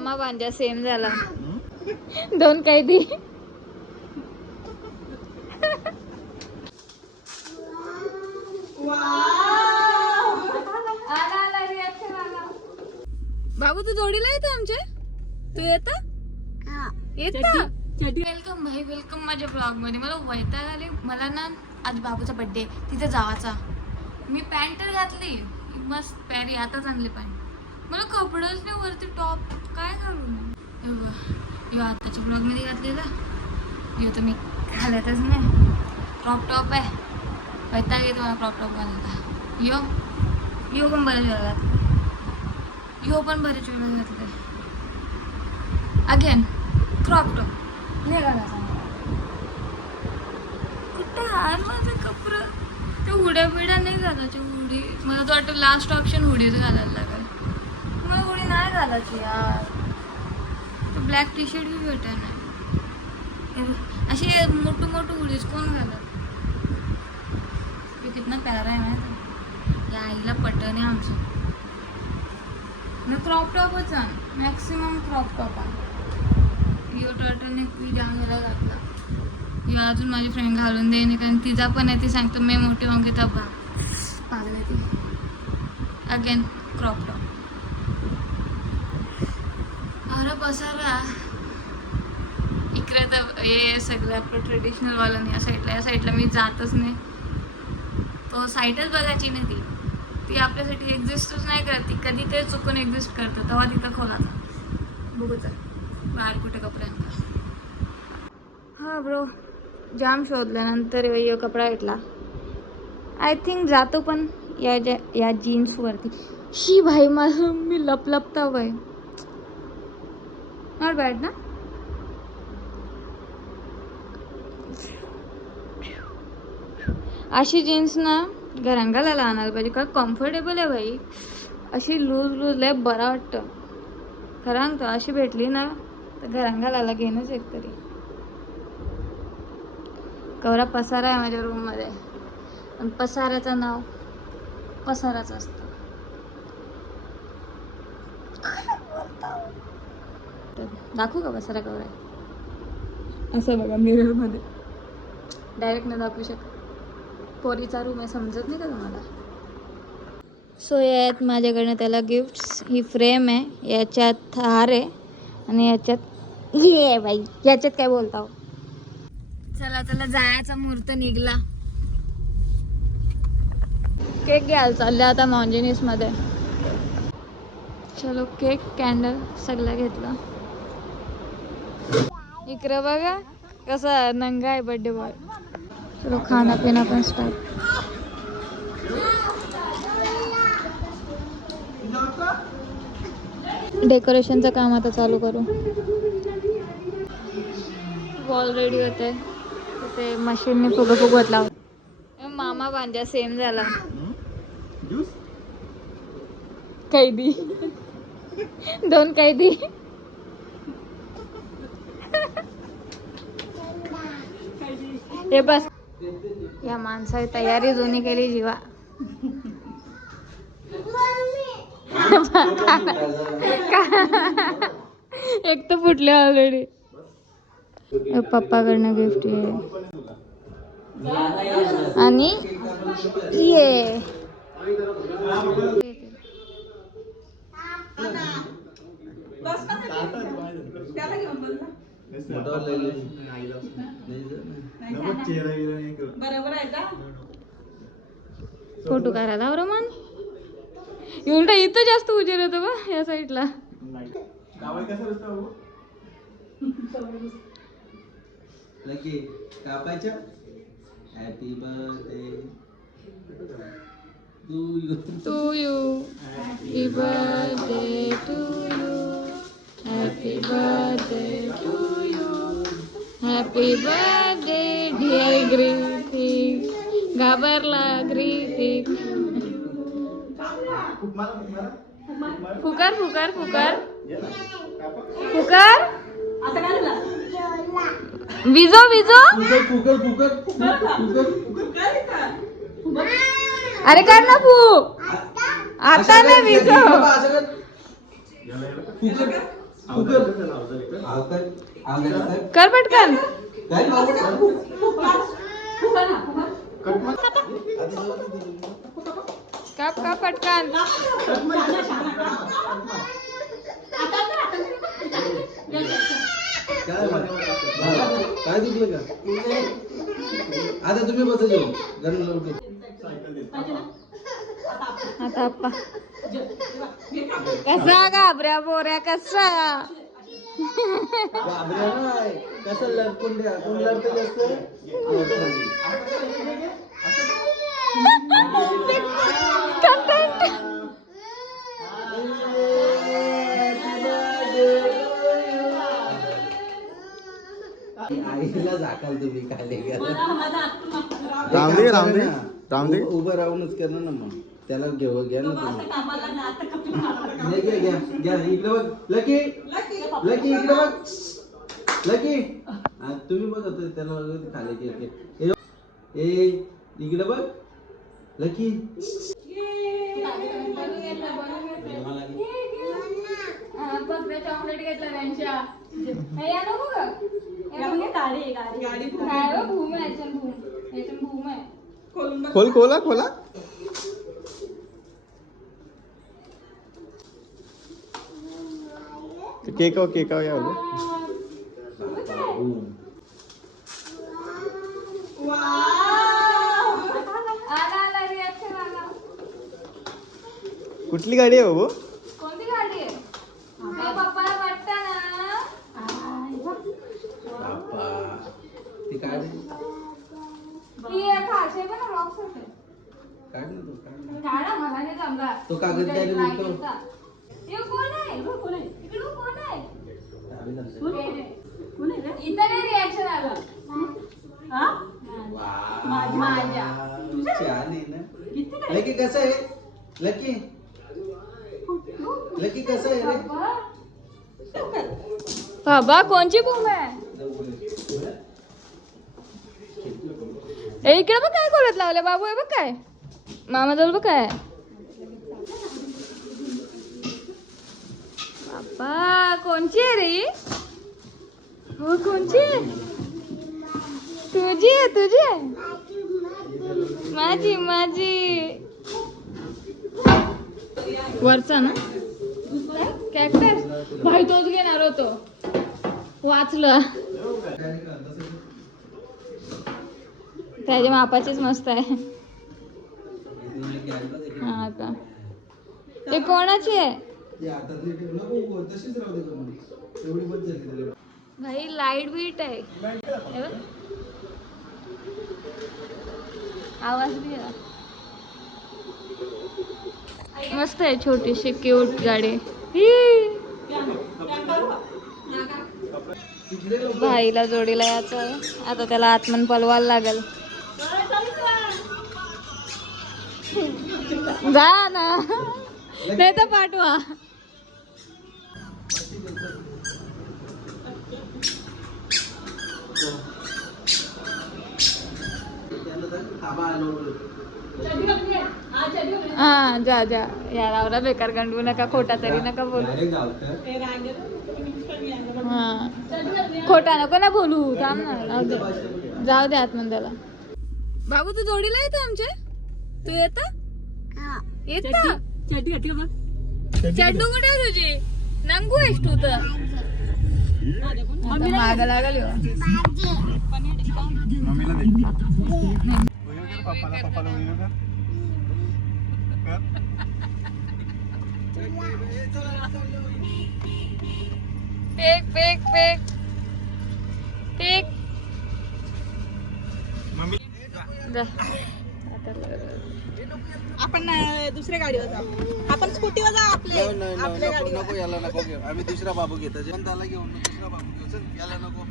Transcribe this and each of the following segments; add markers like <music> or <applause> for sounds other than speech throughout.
मामा भांजा सेम झाला. <laughs> दोन कैदी. बाबू तू जोडीला येतो आमच्या तू येता? येता? वेलकम भाई वेलकम माझ्या ब्लॉगमध्ये मला वैताग आले मला ना आज बाबूचा बर्थडे तिथे जावाचा. मी पॅन्ट तर घातली. मस्त पॅरी आताच आणली पॅन्ट मला कपडंच नाही वरती टॉप काय घालू मी? आताच्या ब्लॉगमध्ये घातलेला. यो तर मी घालतच नाही. क्रॉप टॉप आहे. वैताग येतो मला क्रॉप टॉप घालायला. यो यो पण बरेच वेळा घातलं. यो पण बरेच वेळा घातलं. अगेन क्रॉप टॉप नाही घालायचा कुठं हार माझं कपडं? ते हुड्या बिड्या नाही घालायच्या हुडी. मला तर वाटतं लास्ट ऑप्शन उडीच घालायला लागेल. नाही घालायची यार? तो ब्लॅक टी शर्ट बी भेटत नाही असे मोठं मोठं हुडीज कोण घालत हे कितना प्यारा आहे माहिती या आईला पटन आहे आमचं. मी क्रॉप टॉपच आण. मॅक्सिमम क्रॉप टॉप आण. यो टर्टलने मी घातला. ह्यो अजून माझी फ्रेंड घालून देईन कारण तिचा पण आहे ती सांगतो मी मोठी होंगे तब बा. पागल आहे ती. अगेन क्रॉप टॉप खरं बसायला इकडे तर हे सगळं आपलं ट्रेडिशनलवालं नाही या साईडला या साईडला मी जातच नाही. तो साईटच बघायची नाही ती. ती आपल्यासाठी एक्झिस्टच नाही करत ती कधी ते चुकून एक्झिस्ट करतं तेव्हा तिथं खोलाचा बघूचा बाहेर कुठे कपड्यांचा हा ब्रो जाम शोधल्यानंतर यो कपडा भेटला आय थिंक जातो पण या ज्या या जीन्सवरती शी भाई माझं मी लपलपता वय. Not बॅड ना अशी जीन्स ना घरांगाला आणायला पाहिजे. का कम्फर्टेबल आहे भाई अशी लूज लूज लय बरं वाटतं. खरं सांगतो अशी भेटली ना तर घरांगाला घेणंच एक तरी. कवरा पसारा आहे माझ्या रूममध्ये पण पसाऱ्याचं नाव पसाराचं असतं. दाखवू का पसारा कवरा असं बघा मिररमध्ये डायरेक्ट न दाखवू शकत. पोरीचा रूम आहे समजत नाही का तुम्हाला? सो हे आहेत माझ्याकडनं त्याला गिफ्ट्स ही फ्रेम आहे याच्यात हार आहे आणि याच्यात <laughs> हे आहे बाई याच्यात काय बोलता हो? चला चला जायचा मुहूर्त निघला. केक घ्यायला चालले आता मॉन्जिनिसमध्ये चलो केक कॅन्डल सगळं घेतलं. इकडे बघा कसा नंगा आहे बर्थडे बॉय चलो खाना पिना पण स्टार्ट डेकोरेशनचं काम आता चालू करू. वॉल रेडी होते. ते मशीनने फुगं फुगवत लावत मामा भांजा सेम झाला. कैदी. दोन कैदी. हे बस. या माणसाची तयारी जुनी केली जीवा. <laughs> एक तर फुटले ऑलरेडी पप्पाकडनं गिफ्ट आहे. आणि ये. फोटो काढायला बरं मन उलटा इथं जास्त उजेड होतं बा या साईडला Lucky कापायच्या happy birthday to you to you happy birthday to happy birthday dear ग्रीतिक घाबरला ग्रीतिक फुकार फुकार फुकार. फुकार? विजो विजो. अरे कर ना फू. आता ना विजो. कुकर कुकर अवतार अवतार साहेब कर पटकन। काय लावू? काप काप पटकन काय झालं? काय दुखलं का आता तुम्ही बसा जेवण जरा लवकर आता आप्पा कसा घाबऱ्या बोऱ्या कसा? नाही. कसं लडकून द्या कोण लढतं जास्त? आईला झाकाल तुम्ही खाली. राहून दे, राहून दे, राहून दे. उभं राहूनच करणार ना मग. त्याला घेऊ घ्या ना तुम्ही. घ्या घ्या घ्या. घ्या इकडे बघ. लकी. लकी. इकडे बघ. लकी. हा, तुम्ही बघ आता त्याला खाली घे. ए ए, इकडे बघ. लकी. चॉकलेट घेतला त्यांच्या. हे या नको का? हे नको? काय हो, भूम आहे याच्यात भूम. याच्यात भूम आहे. खोल खोला खोला. केक केक या बोलो हम्म. आला आला रिॲक्शन आला कुठली गाडी आहे बाबू कोणती गाडी आहे हे पप्पाला वाटतं ना ते ही कागद द्यायला Try निघतो. केलता. हे कोण आहे इकडं कोण आहे इकडं कोण आहे दहावी नंतर. इथं नाही रिॲक्शन आलं वा. माझ्या. छान आहे ना लकी कसं आहे लकी लकी कसं आहे रे बाबा कोणची भूम आहे ए इकडे बघ काय खोलत लावले बाबू हे बघ काय मामा जवळ बघ काय बाबा कोणची आहे रे ही? हो कोणची आहे तुझी आहे तुझी आहे माझी माझी वरचा ना कॅक्टस भाई तोच घेणार होतो वाचलं त्याच्या मापाचीच मस्त आहे हा का ते कोणाची आहे ते आता ते ठेव नको तशीच राहू दे करून. एवढी बस झाली त्याला. भाई लाइट बीट आहे हे बघ. आवाज आहे. मस्त आहे छोटीशी क्यूट गाडी ही. भाईला जोडीला यायचं. आता त्याला आत्मन पलवायला लागल जा ना नाही तर पाठवा त्याला तर थांबा आलो हा जा जा. या रावला बेकार गंडवू नका खोटा तरी नका बोलू. हा. खोटा नको ना बोलू थांब ना. दे जाऊ दे मग त्याला बाबू तू जोडीला येतो आमच्या? तू येत? येत? चड्डू कुठे आहे तुझी? नंगू आहेस तू तर. माग लागल ह्यो. मम्मीला दे पप्पाला पप्पाला पेक पेक पेक पेक जा. आता आपण दुसऱ्या गाडीवर जाऊ आपण स्कूटीवर जाऊ आपले. आपल्या नको गाडीवर. नको याला नको घेऊ. आम्ही दुसरा बाबू घेतो. पण त्याला घेऊन दुसरा बाबू घेऊ चल याला नको.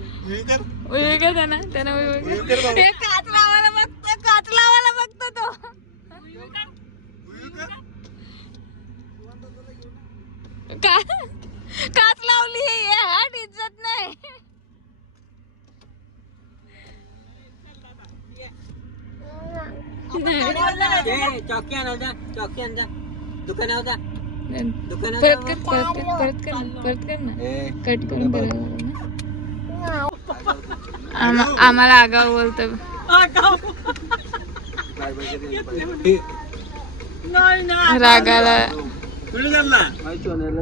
कर त्यानं त्यानं. हे काच लावायला बघतो काच लावायला बघतो तो. का काच लावली हे हाट इज्जत नाही. गाडीवर जा. परत कर परत कर परत कर परत कर ना. कट करून. आम- आम्हाला आगाव बोलतो. रागाला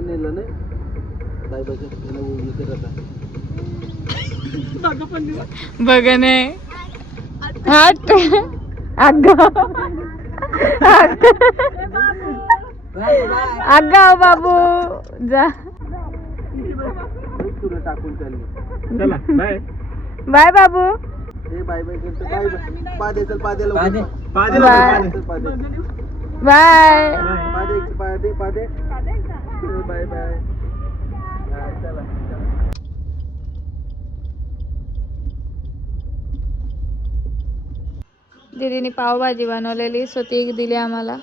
नेलं नाही हट. आगाव. बाबू. जा. टाकून चालली बाय बाबू. ए बाय बाय करतो बाय बाय पादे चल पाद्याला पादे पादे बाय. चल पादे. बाय. पादे पादे पादे. बाय बाय चला दीदीने पावभाजी बनवलेली सो ती दिली आम्हाला.